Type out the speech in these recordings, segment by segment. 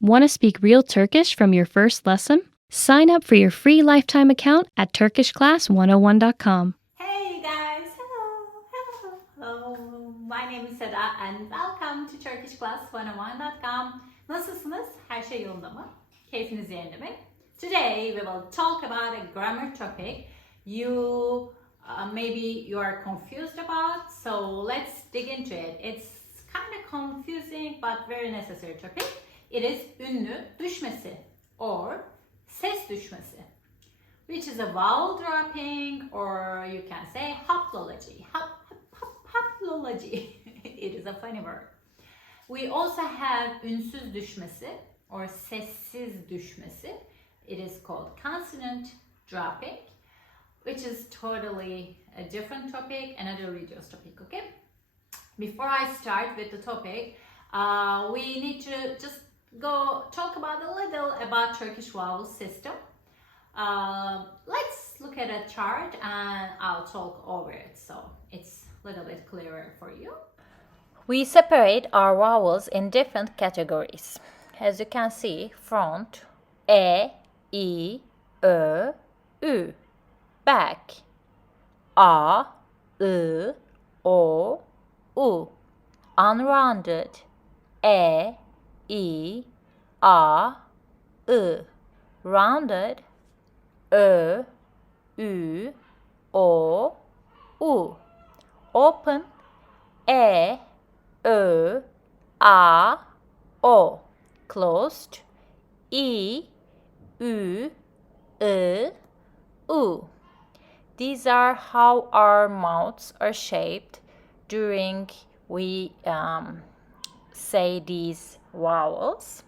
Want to speak real Turkish from your first lesson? Sign up for your free lifetime account at turkishclass101.com. Hey you guys, hello. My name is Seda and welcome to turkishclass101.com. Nasılsınız? Her şey yolunda mı? Keyfiniz yerinde mi? Today we will talk about a grammar topic maybe you are confused about, so let's dig into it. It's kind of confusing but very necessary topic. It is ünlü düşmesi or ses düşmesi, which is a vowel dropping, or you can say haplology. Haplology. It is a funny word. We also have ünsüz düşmesi or sessiz düşmesi. It is called consonant dropping, which is totally a different topic, another video's topic, okay? Before I start with the topic, we need to just go talk about a little about Turkish vowel system. Let's look at a chart and I'll talk over it so it's a little bit clearer for you. We separate our vowels in different categories. As you can see, front, e, I, ö, ü. Back, a, I, o, u. Unrounded, e, I, a, I. Rounded, ö, ü, o, u. Open, e, ö, a, o. Closed, i, ü, I, u. These are how our mouths are shaped during we say these vowels.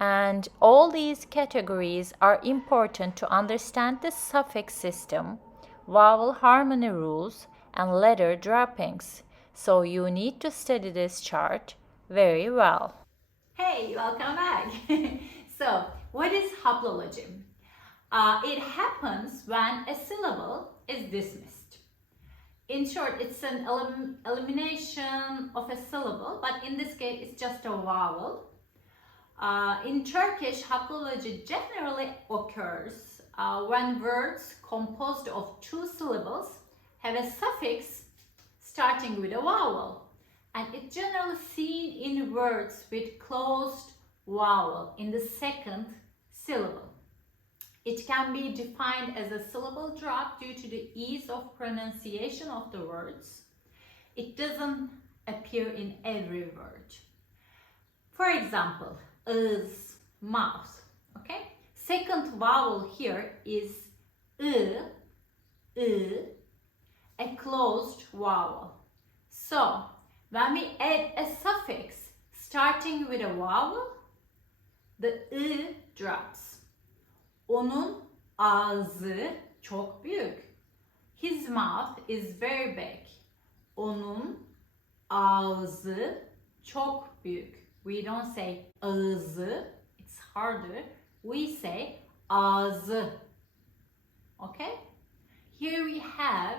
And all these categories are important to understand the suffix system, vowel harmony rules, and letter droppings. So you need to study this chart very well. Hey, welcome back. So, what is haplology? It happens when a syllable is dismissed. In short, it's an elimination of a syllable, but in this case, it's just a vowel. In Turkish, haplology generally occurs when words composed of two syllables have a suffix starting with a vowel. And it's generally seen in words with closed vowel in the second syllable. It can be defined as a syllable drop due to the ease of pronunciation of the words. It doesn't appear in every word. For example, is mouth, okay? Second vowel here is I, a closed vowel. So, when we add a suffix starting with a vowel, the I drops. Onun ağzı çok büyük. His mouth is very big. Onun ağzı çok büyük. We don't say ağzı, it's harder. We say ağzı. Okay? Here we have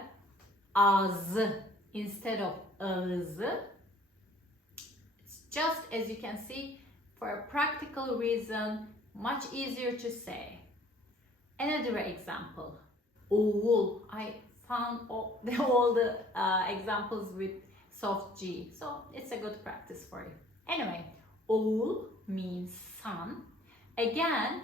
ağzı instead of ağzı. It's just, as you can see, for a practical reason, much easier to say. Another example, oğul. I found all the examples with soft G, so it's a good practice for you. Anyway, oğul means son. Again,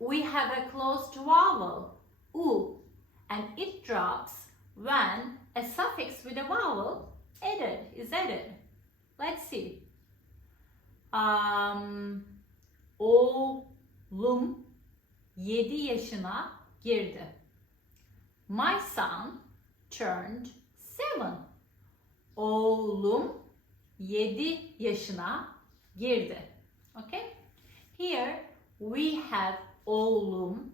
we have a closed vowel, u, and it drops when a suffix with a vowel is added. Let's see. Oğlum 7 yaşına girdi. My son turned 7. Oğlum 7 yaşına girdi. Okay? Here we have oğlum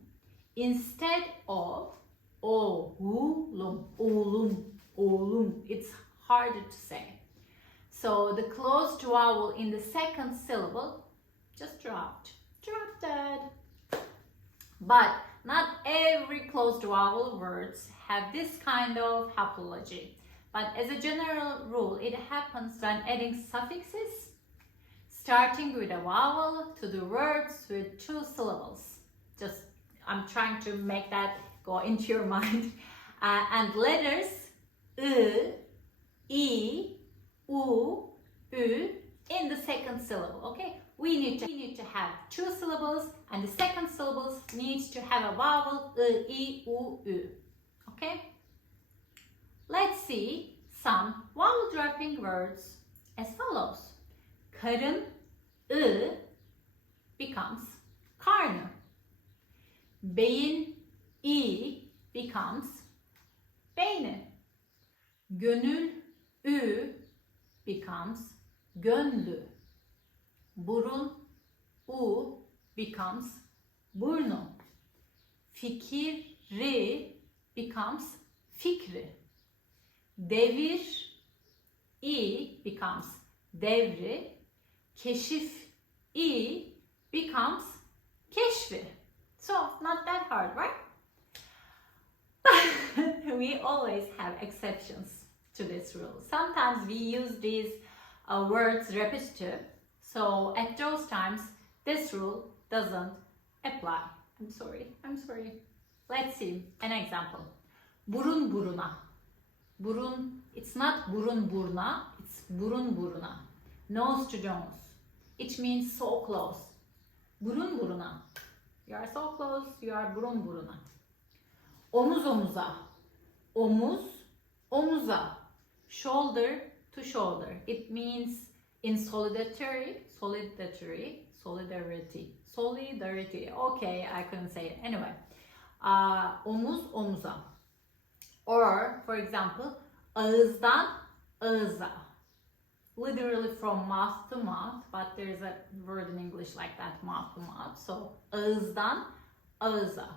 instead of oğlum. Oğlum. It's harder to say. So the closed vowel in the second syllable just dropped. Dropped dead. But not every closed vowel words have this kind of haplology. But as a general rule, it happens when adding suffixes starting with a vowel to the words with 2 syllables. Just, I'm trying to make that go into your mind. And letters I, I, U, Ü in the second syllable, okay? We need to have 2 syllables, and the second syllables needs to have a vowel I, U, Ü, okay? Let's see some vowel dropping words as follows. Karın, I becomes karnı. Beyin, I becomes beyni. Gönül, Ü becomes gönlü. Burun, U becomes burnu. Fikri becomes fikri. Devir, I becomes devri. Keşif, I becomes keşfi. So, not that hard, right? We always have exceptions to this rule. Sometimes we use these words repetitive. So, at those times, this rule doesn't apply. I'm sorry. Let's see an example. Burun buruna. Burun, it's not burun buruna, it's burun buruna. Nose to nose. It means so close. Burun buruna. You are so close, you are burun buruna. Omuz omuza. Omuz omuza. Shoulder to shoulder. It means in solidarity. Okay, I couldn't say it. Anyway, omuz omuza. Or, for example, ağızdan ağıza. Literally from mouth to mouth, but there's a word in English like that, mouth to mouth. So, ağızdan ağıza.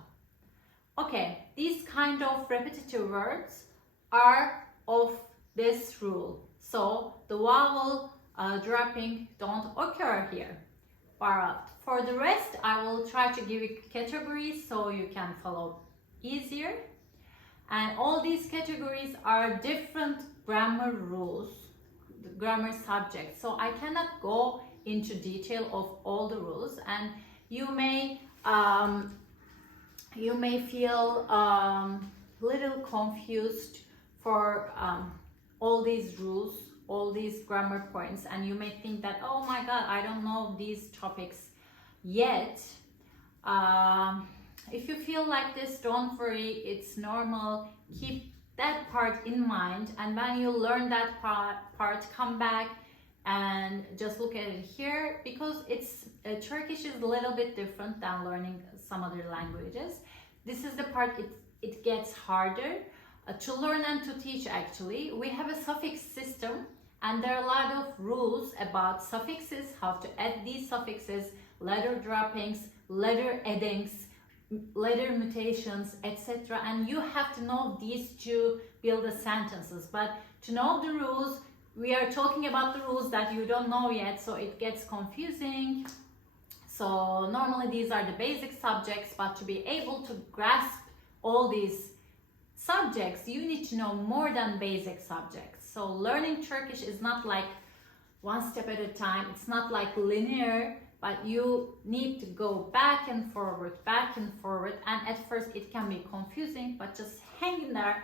Okay, these kind of repetitive words are of this rule. So, the vowel dropping don't occur here. But for the rest, I will try to give you categories so you can follow easier. And all these categories are different grammar rules, grammar subjects. So I cannot go into detail of all the rules, and you may feel little confused for all these rules, all these grammar points, and you may think that, oh my god, I don't know these topics yet. If you feel like this, don't worry, it's normal. Keep that part in mind, and when you learn that part, come back and just look at it here, because it's Turkish is a little bit different than learning some other languages. This is the part it gets harder to learn and to teach. Actually, we have a suffix system, and there are a lot of rules about suffixes, how to add these suffixes, letter droppings, letter addings, letter mutations, etc. And you have to know these to build the sentences. But to know the rules, we are talking about the rules that you don't know yet, so it gets confusing. So normally these are the basic subjects, but to be able to grasp all these subjects, you need to know more than basic subjects. So learning Turkish is not like one step at a time. It's not like linear, but you need to go back and forward, and at first it can be confusing, but just hang in there.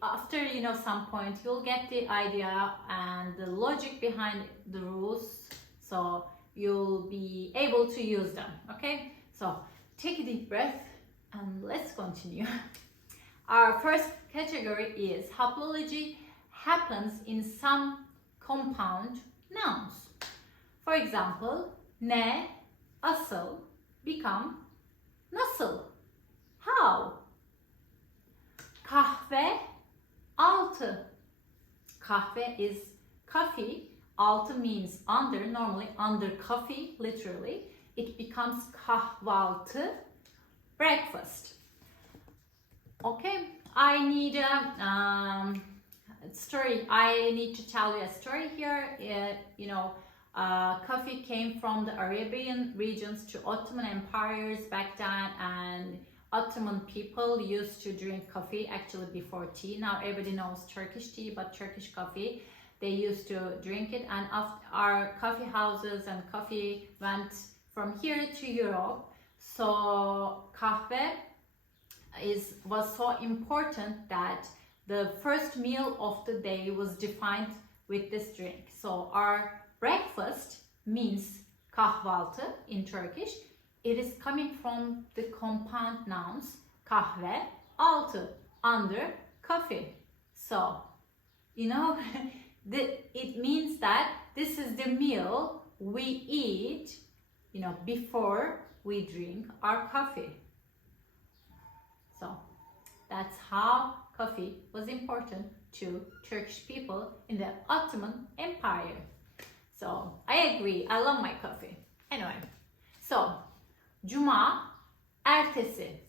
After some point, you'll get the idea and the logic behind the rules, so you'll be able to use them. Okay, so take a deep breath and let's continue. Our first category is haplology happens in some compound nouns. For example, ne, asıl become nasıl. How? Kahve, altı. Kahve is coffee. Altı means under, normally under coffee, literally. It becomes kahvaltı, breakfast. Okay, I need a story. I need to tell you a story here. Coffee came from the Arabian regions to Ottoman empires back then, and Ottoman people used to drink coffee actually before tea. Now everybody knows Turkish tea, but Turkish coffee they used to drink it, and our coffee houses and coffee went from here to Europe. So kahve was so important that the first meal of the day was defined with this drink. So our breakfast means kahvaltı in Turkish. It is coming from the compound nouns kahve, altı, under, coffee. So, you know, it means that this is the meal we eat, you know, before we drink our coffee. So, that's how coffee was important to Turkish people in the Ottoman Empire. So, I agree. I love my coffee. Anyway, so, Cuma, ertesi.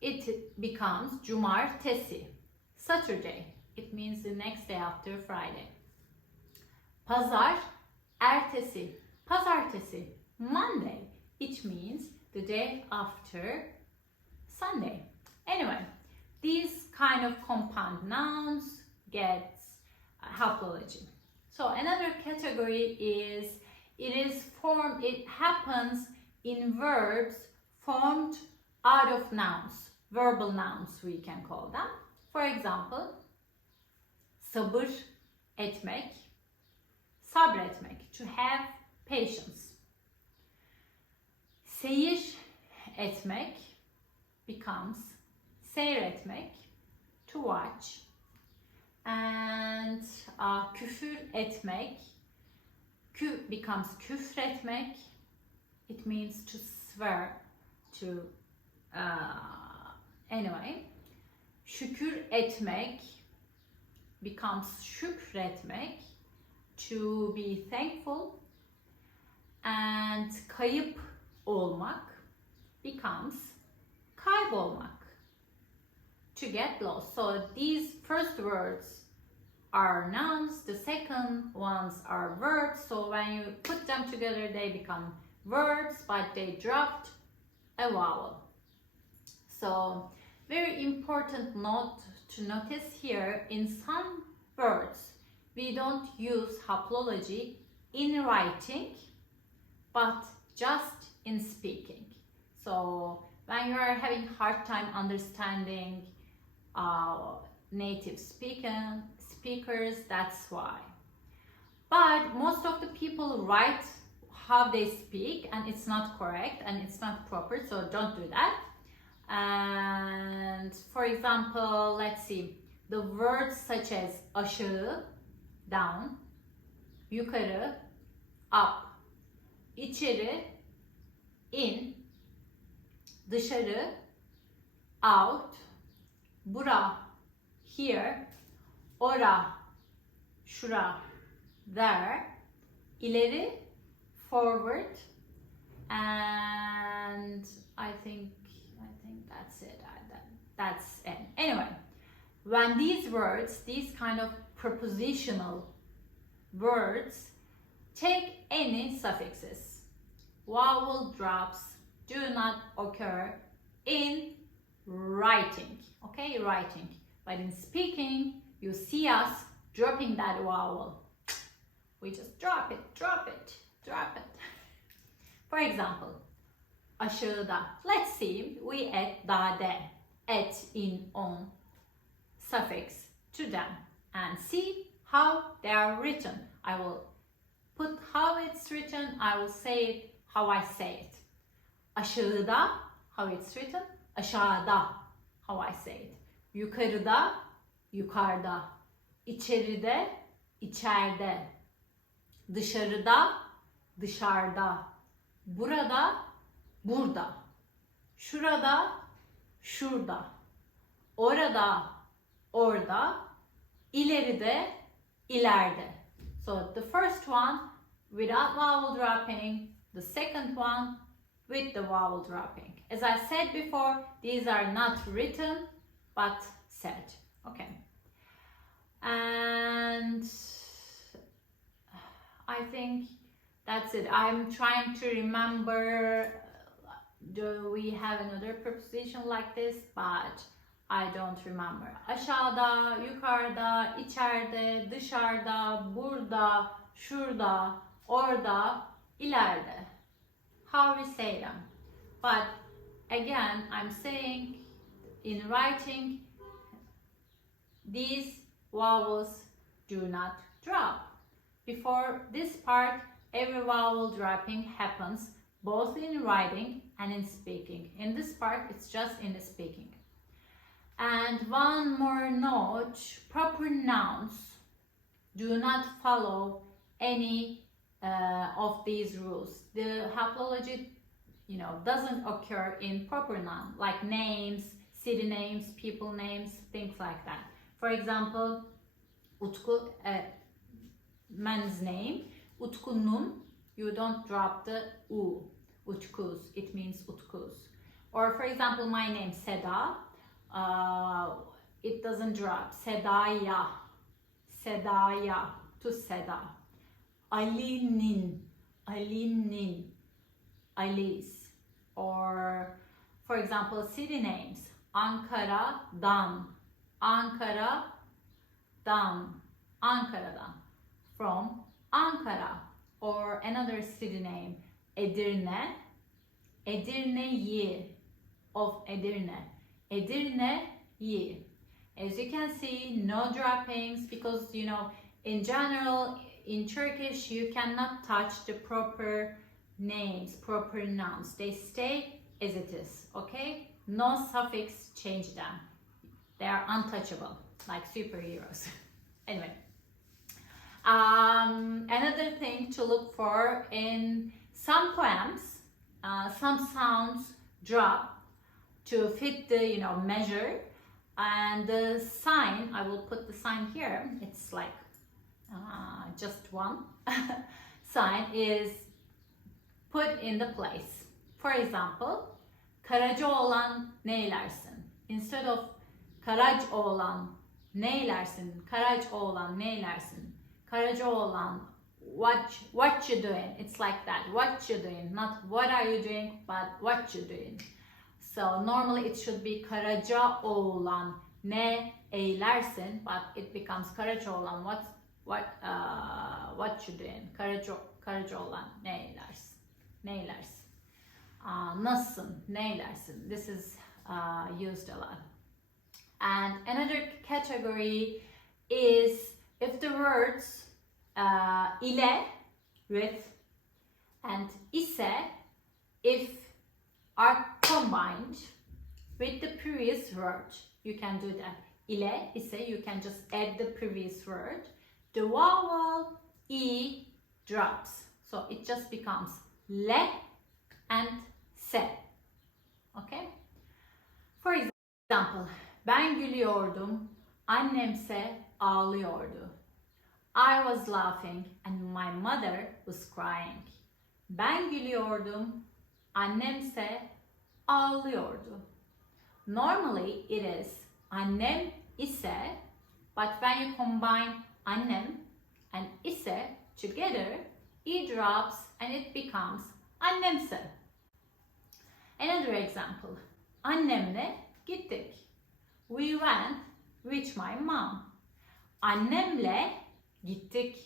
It becomes cumartesi. Saturday. It means the next day after Friday. Pazar, ertesi. Pazartesi. Monday. It means the day after Sunday. Anyway, these kind of compound nouns get haplology. So another category is it happens in verbs formed out of nouns, verbal nouns we can call them. For example, sabır etmek, sabretmek, to have patience. Seyir etmek becomes seyretmek, to watch. And küfür etmek, becomes küfretmek. It means to swear, to anyway. Şükür etmek becomes şükretmek, to be thankful. And kayıp olmak becomes kaybolmak, to get lost. So these first words are nouns, the second ones are verbs. So when you put them together, they become verbs, but they dropped a vowel. So very important note to notice here, in some words we don't use haplology in writing but just in speaking. So when you are having hard time understanding native speakers, that's why. But most of the people write how they speak, and it's not correct and it's not proper, so don't do that. And for example, let's see, the words such as aşağı, down, yukarı, up, içeri, in, dışarı, out, bura, here, ora, şura, there, ileri, forward, and I think that's it. That's it. Anyway, when these words, these kind of prepositional words, take any suffixes, vowel drops do not occur in writing. Okay, writing. But in speaking, you see us dropping that vowel. We just drop it, drop it, drop it. For example, aşağıda. Let's see, we add dade, at, in, on suffix to them and see how they are written. I will put how it's written, I will say it how I say it. Aşağıda, how it's written, aşağıda, how I say it. Yukarıda, yukarıda. İçeride, içeride. Dışarıda, dışarıda. Burada, burada. Şurada, şurada. Orada, orada. İleride, ileride. So the first one without vowel dropping, the second one with the vowel dropping. As I said before, these are not written but said. Okay. And I think that's it. I'm trying to remember, do we have another preposition like this? But I don't remember. Aşağıda, yukarıda, içeride, dışarıda, burada, şurada, orada, ileride. How we say them. But again, I'm saying in writing, these vowels do not drop. Before this part, every vowel dropping happens both in writing and in speaking. In this part, it's just in the speaking. And one more note, proper nouns do not follow any of these rules. The haplology, doesn't occur in proper noun, like names, city names, people names, things like that. For example, Utku, man's name, Utkunun, you don't drop the U, Utkus, it means Utkus. Or for example, my name, Seda, it doesn't drop, Sedaya, Sedaya, to Seda. Alinin, Alinin, Alice. Or for example, city names, Ankara'dan, Ankara'dan, Ankara'dan, from Ankara. Or another city name, Edirne, Edirne'yi, of Edirne, Edirne'yi. As you can see, no droppings, because in general in Turkish you cannot touch the proper names, proper nouns. They stay as it is, okay? No suffix, change them. They are untouchable, like superheroes. Anyway, another thing to look for in some poems, some sounds drop to fit the measure, and the sign, I will put the sign here, it's like just one sign is put in the place. For example, Karacaoğlan neylersin? Instead of Karacaoğlan neylersin? Karacaoğlan neylersin? Karacaoğlan, what you doing? It's like that. What you doing? Not what are you doing, but what you doing. So normally it should be Karacaoğlan ne eylersin, but it becomes Karacaoğlan what you doing? Karacaoğlan neylersin? Neylersin? Nasılsın? Neylersin? This is used a lot. And another category is if the words ile, with, and ise, if are combined with the previous word. You can do that. Ile, ise, you can just add the previous word. The vowel e drops. So it just becomes le and se. Okay? For example, ben gülüyordum, annemse ağlıyordu. I was laughing and my mother was crying. Ben gülüyordum, annemse ağlıyordu. Normally it is annem ise, but when you combine annem and ise together, e drops and it becomes annemse. Another example, annemle gittik. We went with my mom. Annemle gittik.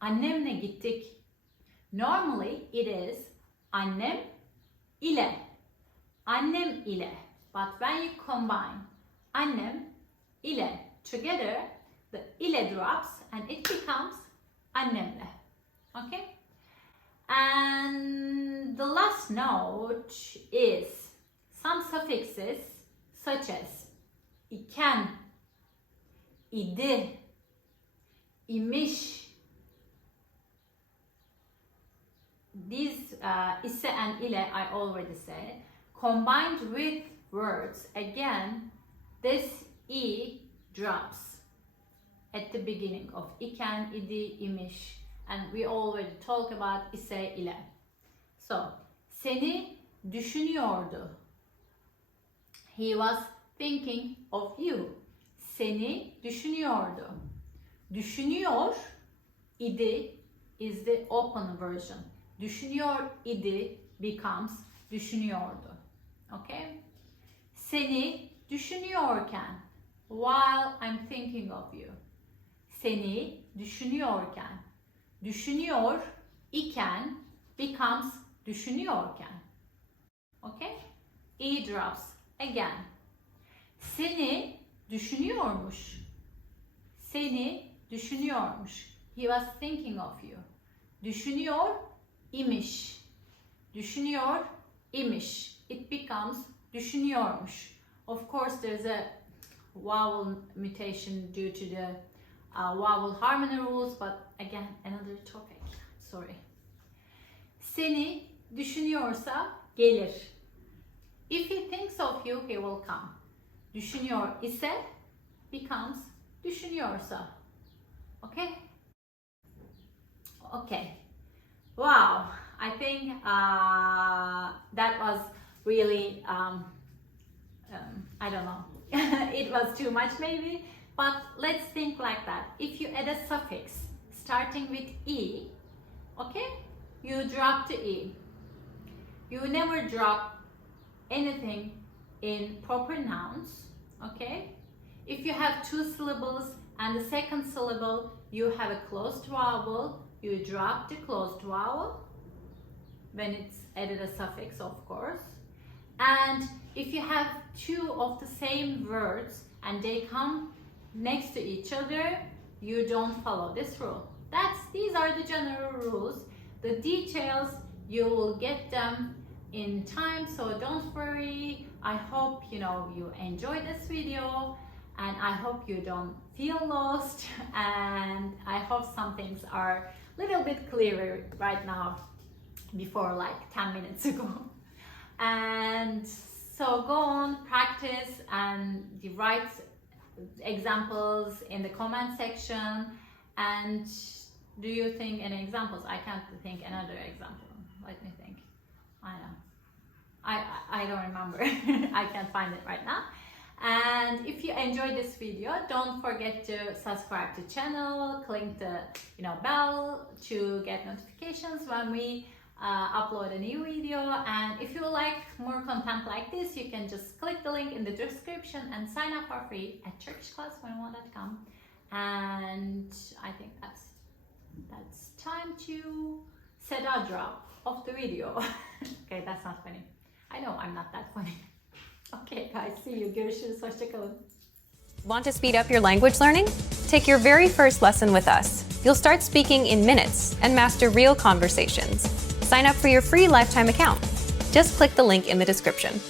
Annemle gittik. Normally it is annem ile. Annem ile. But when you combine annem ile together, the ile drops and it becomes annemle. Okay? And the last note is some suffixes such as iken, idi, imiş. These ise and ile I already said. Combined with words, again, this e drops at the beginning of iken, idi, imiş. And we already talked about ise ile. So, seni düşünüyordu. He was thinking of you. Seni düşünüyordu. Düşünüyor idi is the open version. Düşünüyor idi becomes düşünüyordu. Okay? Seni düşünüyorken. While I'm thinking of you. Seni düşünüyorken. Düşünüyor iken becomes düşünüyorken. Okay? E drops again. Seni düşünüyormuş. Seni düşünüyormuş. He was thinking of you. Düşünüyor imiş. Düşünüyor imiş. It becomes düşünüyormuş. Of course there's a vowel mutation due to the vowel harmony rules, but again another topic. Sorry. Seni düşünüyorsa gelir. If he thinks of you, he will come. Düşünüyor ise becomes düşünüyorsa. Okay? Okay. Wow. I think that was really, I don't know. It was too much maybe, but let's think like that. If you add a suffix starting with E, okay? You drop the E. You never drop anything in proper nouns, okay? If you have two syllables and the second syllable you have a closed vowel, you drop the closed vowel when it's added a suffix, of course. And if you have two of the same words and they come next to each other, you don't follow this rule. These are the general rules. The details, you will get them in time, so don't worry. I hope you enjoy this video, and I hope you don't feel lost, and I hope some things are a little bit clearer right now before like 10 minutes ago. And so go on, practice, and write examples in the comment section. And do you think any examples? I can't think another example. Let me think. I know. I don't remember. I can't find it right now. And if you enjoyed this video, don't forget to subscribe to the channel, click the bell to get notifications when we upload a new video. And if you like more content like this, you can just click the link in the description and sign up for free at turkishclass101.com. And I think that's time to set a drop of the video. Okay, that's not funny. I know I'm not that funny. Okay guys, see you. Görüşürüz. Hoşça kalın. Want to speed up your language learning? Take your very first lesson with us. You'll start speaking in minutes and master real conversations. Sign up for your free lifetime account. Just click the link in the description.